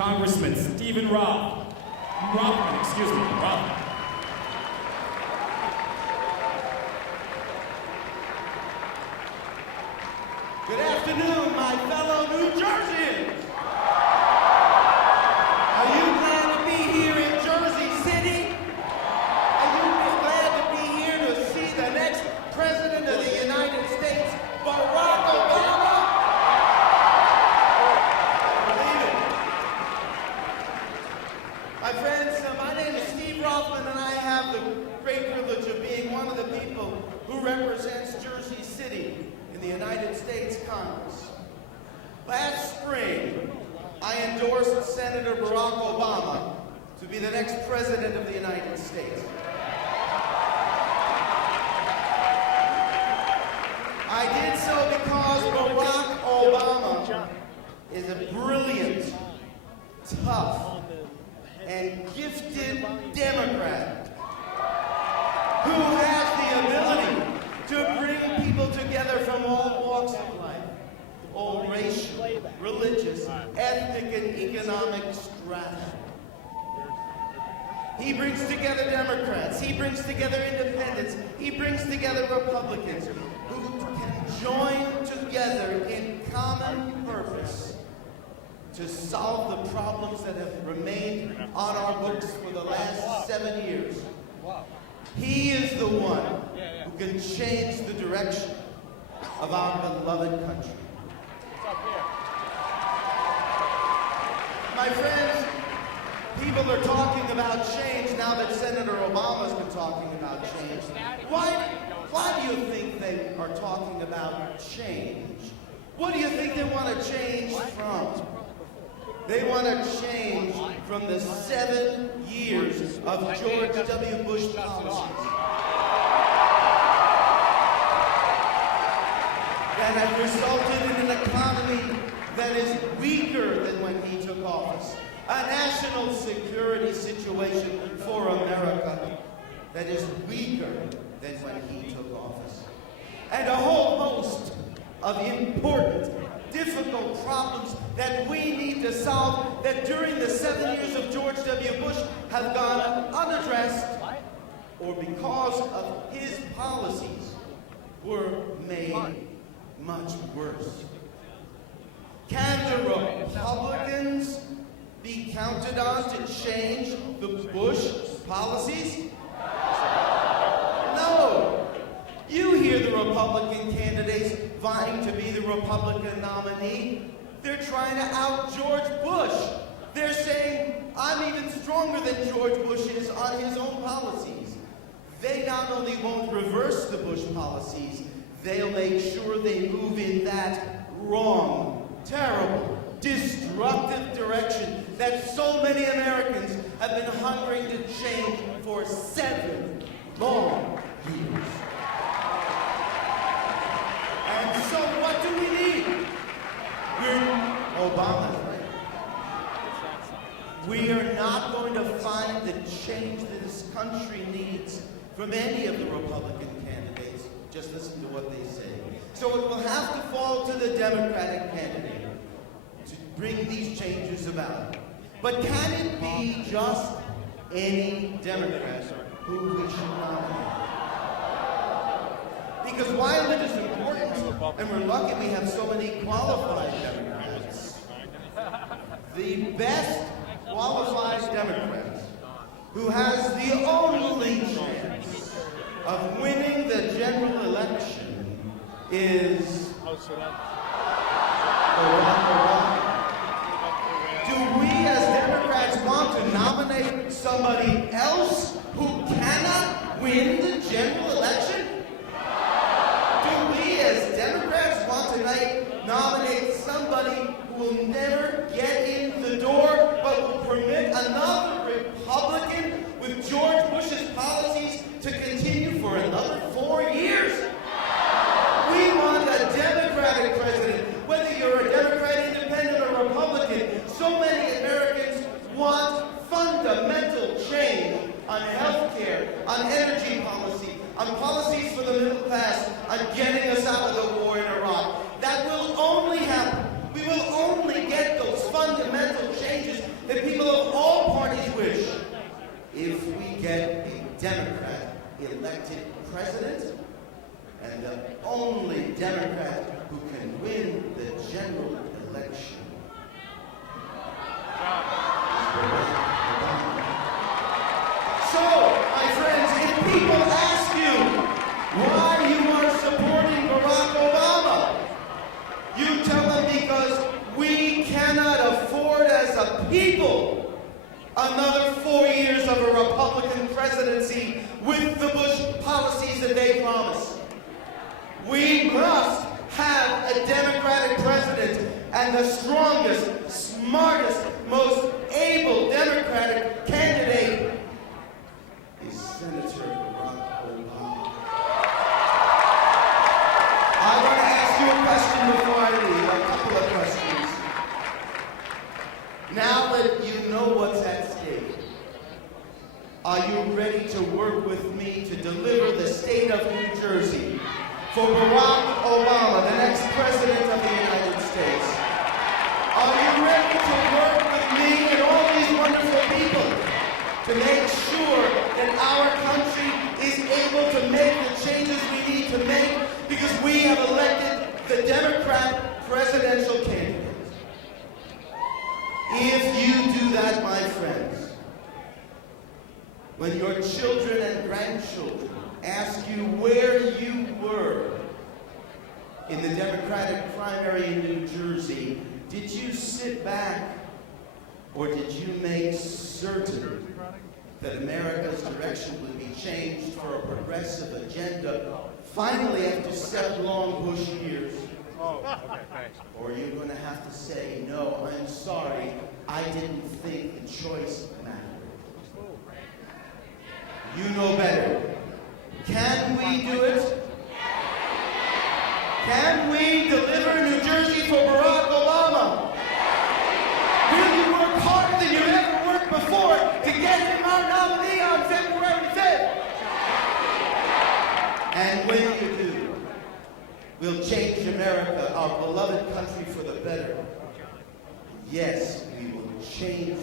Congressman Rothman, excuse me, Rothman. Good afternoon, my fellow New Jerseyans. Are you glad to be here in Jersey City? Are you glad to be here to see the next President of the United States, Barack Obama? Believe it. My friends, my name is Steve Rothman, and I have the great privilege of being one of the people who represents Jersey City in the United States Congress. Last spring, I endorsed Senator Barack Obama to be the next President of the United States. I did so because Barack Obama is a brilliant, tough, and gifted Democrat who has the ability to bring people together from all walks of life, all racial, religious, ethnic, and economic strata. He brings together Democrats, he brings together independents, he brings together Republicans who can join together in common purpose to solve the problems that have remained on our books for the last 7 years. He is the one who can change the direction of our beloved country. My friends, people are talking about change now that Senator Obama's been talking about change. Why do you think they are talking about change? What do you think they want to change from? They want to change from the 7 years of George W. Bush policies that have resulted in an economy that is weaker than when he took office, a national security situation for America that is weaker than when he took office, and a whole host of important, difficult problems that we need to solve that during the 7 years of George W. Bush have gone unaddressed or because of his policies were made much worse. Can the Republicans be counted on to change the Bush policies? No. You hear the Republican candidates vying to be the Republican nominee. They're trying to out George Bush. They're saying, I'm even stronger than George Bush is on his own policies. They not only won't reverse the Bush policies, they'll make sure they move in that wrong, terrible, destructive direction that so many Americans have been hungering to change for 7 long years. And so what do we need? Obama's right. We are not going to find the change that this country needs from any of the Republican candidates. Just listen to what they say. So it will have to fall to the Democratic candidate to bring these changes about. But can it be just any Democrat who we should nominate? Because while it is important, and we're lucky we have so many qualified Democrats, the best qualified Democrat who has the only chance of winning the general election is Barack Obama. Do we as Democrats want to nominate somebody else who cannot win the general election? As Democrats want to nominate somebody who will never get in the door, but will permit another Republican with George Bush's policies to continue for another 4 years? We want a Democratic president, whether you're a Democrat, independent, or Republican. So many Americans want fundamental change on health care, on energy policy, on policies for the middle class, on getting us out of the war in Iraq. That will only happen. We will only get those fundamental changes elected president and the only Democrat who can win the general election. So, my friends, if people ask you why you are supporting Barack Obama, you tell them because we cannot afford as a people another 4 years of a Republican presidency with the Bush policies that they promise. We must have a Democratic president, and the strongest, smartest, most able Democratic candidate is Senator Barack Obama. I want to ask you a question before I leave, a couple of questions. Now that you know what's at stake, are you ready to work with me to deliver the state of New Jersey for Barack Obama, the next president of the United States? Are you ready to work with me and all these wonderful people to make sure that our country is able to make the changes we need to make because we have elected the Democrat presidential candidate? If you do that, my friends, when your children and grandchildren ask you where you were in the Democratic primary in New Jersey, did you sit back or did you make certain that America's direction would be changed for a progressive agenda finally after 7 long Bush years? Or you're going to have to say, no, I'm sorry, I didn't think the choice mattered. You know better. Can we do it? Can we deliver New Jersey for Barack Obama? Will you work harder than you've ever worked before to get him our nominee on February 5th? And when you do, we'll change America, our beloved country, for the better. Yes, we will change